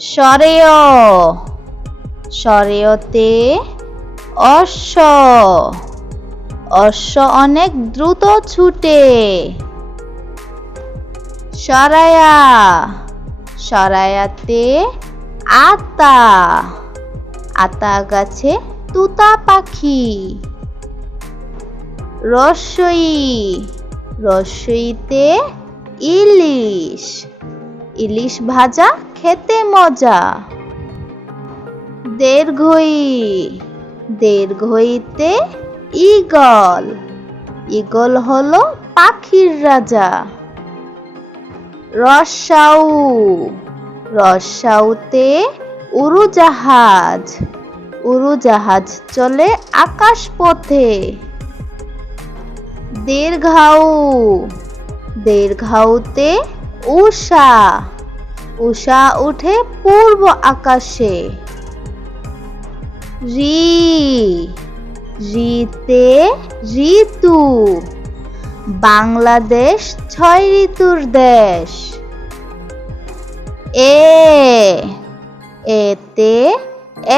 সরেয় সরেয়তে অশ্ব অশ্ব অনেক দ্রুত ছুটে। সরায়া সরায়াতে আতা আতা গাছে তুতা পাখি। রসই রসইতে ইলিশ ইলিশ ভাজা খেতে মজা। দীর্ঘই দীর্ঘইতে ঈগল ঈগল হলো পাখির রাজা। রস্যাউ রস্যাউতে উড়োজাহাজ উড়োজাহাজ চলে আকাশ পথে। দীর্ঘাউ দীর্ঘাউতে উষা উষা উঠে পূর্ব আকাশে। রি রিতে ঋতু বাংলাদেশ 6 ঋতুর দেশ। এতে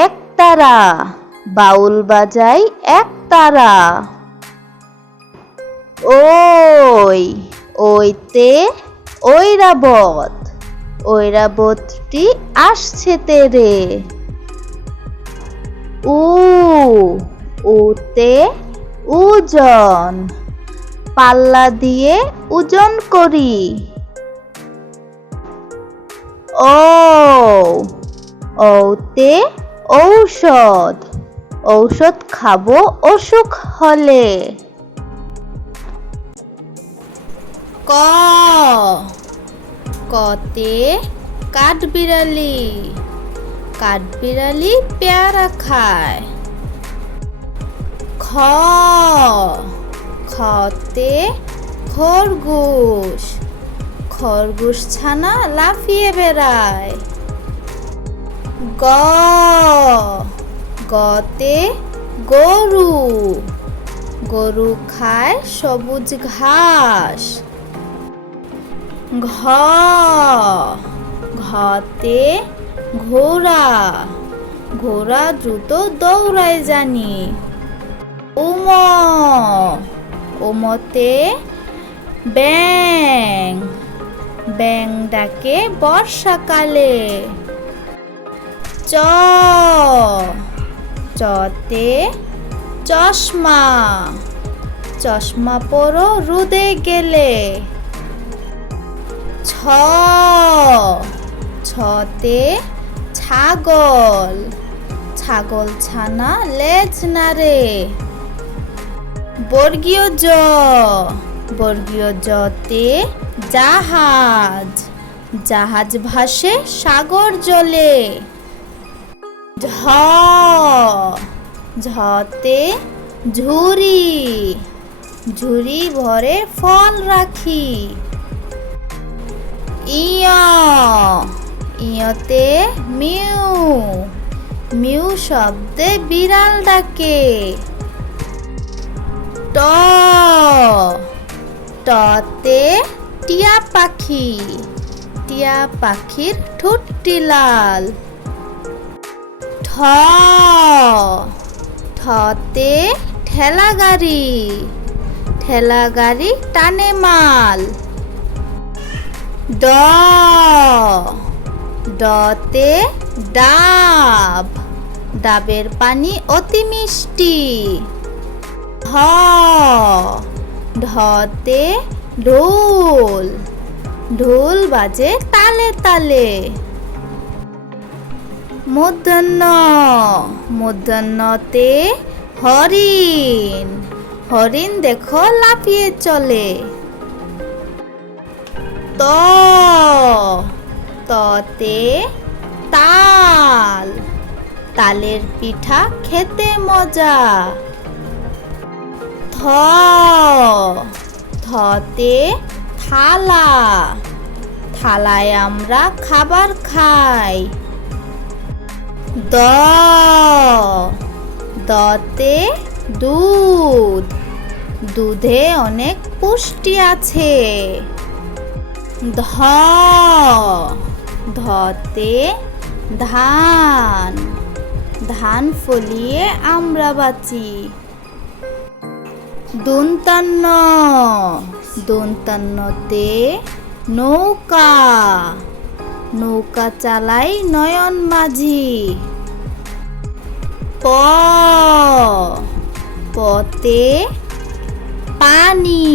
একতারা বাউল বাজায় একতারা। ওইতে ঐরাবত ঐরাবতটি আসছে তেরে। উতে ওজন পাল্লা দিয়ে ওজন করি। ওতে ঔষধ ঔষধ খাবো অসুখ হলে। কতে কাঠবিড়ালি কাঠবিড়ালি পেয়ারা খায়। খতে খরগোশ খরগোশ ছানা লাফিয়ে বেড়ায়। গতে গরু গরু খায় সবুজ ঘাস। ঘতে ঘোড়া ঘোড়া দ্রুত দৌড়ায় জানি। ওমতে ব্যাঙ ব্যাঙ ডাকে বর্ষাকালে। চতে চশমা চশমা পরো রোদে গেলে। ছতে ছাগল ছাগল ছানা লেজ নাড়ে। বর্গীয় জতে জাহাজ জাহাজ ভাসে সাগর জলে। ঝতে ঝুড়ি ঝুড়ি ভরে ফল রাখি। ইয়তে মিউ মিউ শব্দে বিড়াল ডাকে। টতে টিয়া পাখি টিয়া পাখির ঠোঁটটি লাল। ঠতে ঠেলা গাড়ি টানে মাল। ডতে ডাব ডাবের পানি অতি মিষ্টি। ঢতে ঢোল ঢোল বাজে তালে তালে। মূর্ধন্যতে হরিণ হরিণ দেখো লাফিয়ে চলে। ততে তাল তালের পিঠা খেতে মজা। থতে থালা থালায় আমরা খাবার খাই। দতে দুধ দুধে অনেক পুষ্টি আছে। ধতে ধান, ধান ফলিয়ে আমরা বাঁচি। দন্তান্ন, দন্তান্নতে নৌকা, নৌকা চালাই নয়ন মাঝি। প, পতে পানি,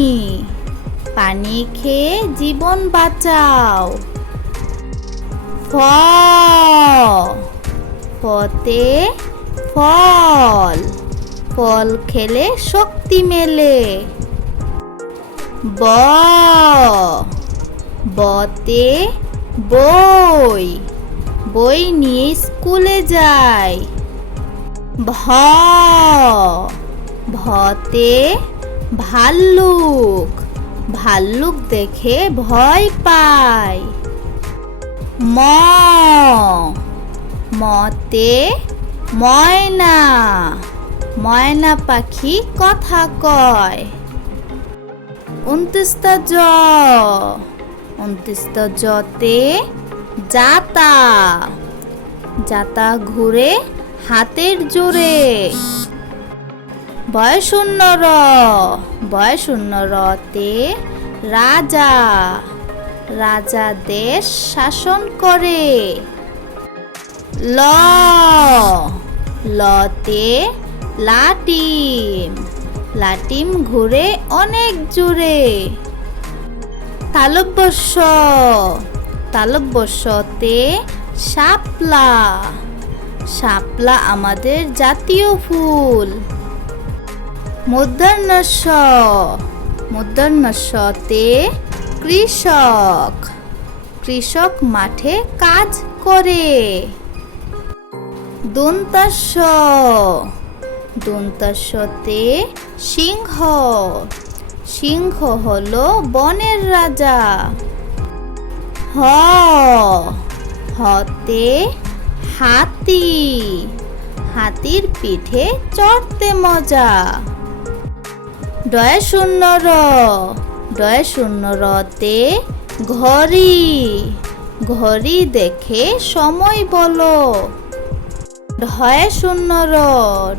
পানি খেয়ে জীবন বাঁচাও। ফ, ফতে ফল, ফল খেলে শক্তি মেলে। ব, বতে বই, বই নিয়ে স্কুলে যাই। ভ, ভতে ভাল্লুক, ভাল্লুক দেখে ভয় পায়। ম, মতে ময়না, ময়না পাখি কথা কয়। ২৯টা জ, ২৯টা জতে জাতা, জাতা ঘুরে হাতের জোরে। বয়শূন্য র, বয়শূন্য রতে রাজা, রাজা দেশ শাসন করে। ল, লতে লাটিম, লাটিম ঘুরে অনেক জোরে। তালব্য শ, তালব্য শতে শাপলা, শাপলা আমাদের জাতীয় ফুল। মূর্ধন্য ষ, মূর্ধন্য শতে কৃষক, কৃষক মাঠে কাজ করে। দন্তাস, দন্তাসতে সিংহ, সিংহ হলো বনের রাজা। হ, হতে হাতি, হাতির পিঠে চড়তে মজা। ডয়শূন্য র, ডয়শূন্য রতে ঘড়ি, ঘড়ি দেখে সময় বলো। ঢয়শূন্য র,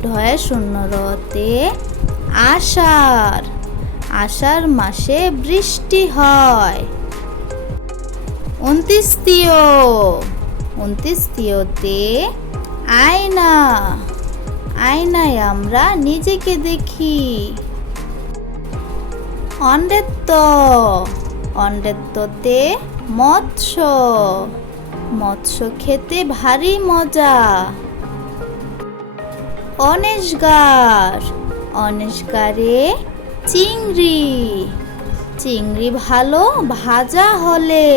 ঢয়শূন্য রতে আষাঢ়, আষাঢ় মাসে বৃষ্টি হয়। ২৯য়, ২৯য়তে আয়না, আয়নায় আমরা নিজেকে দেখি। অন্ডেত্ব, অন্ডেত্বতে মৎস্য, মৎস্য খেতে ভারী মজা। অনেশগার, অনেশগারে চিংড়ি, চিংড়ি ভালো ভাজা হলে।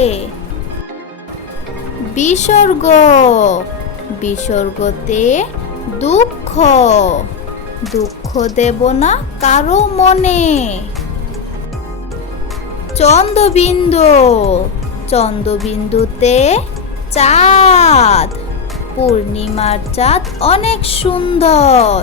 বিসর্গ, বিসর্গতে দুঃখ, দুঃখ দেব না কারো মনে। চন্দ্রবিন্দু, চন্দ্রবিন্দুতে চাঁদ, পূর্ণিমার চাঁদ অনেক সুন্দর।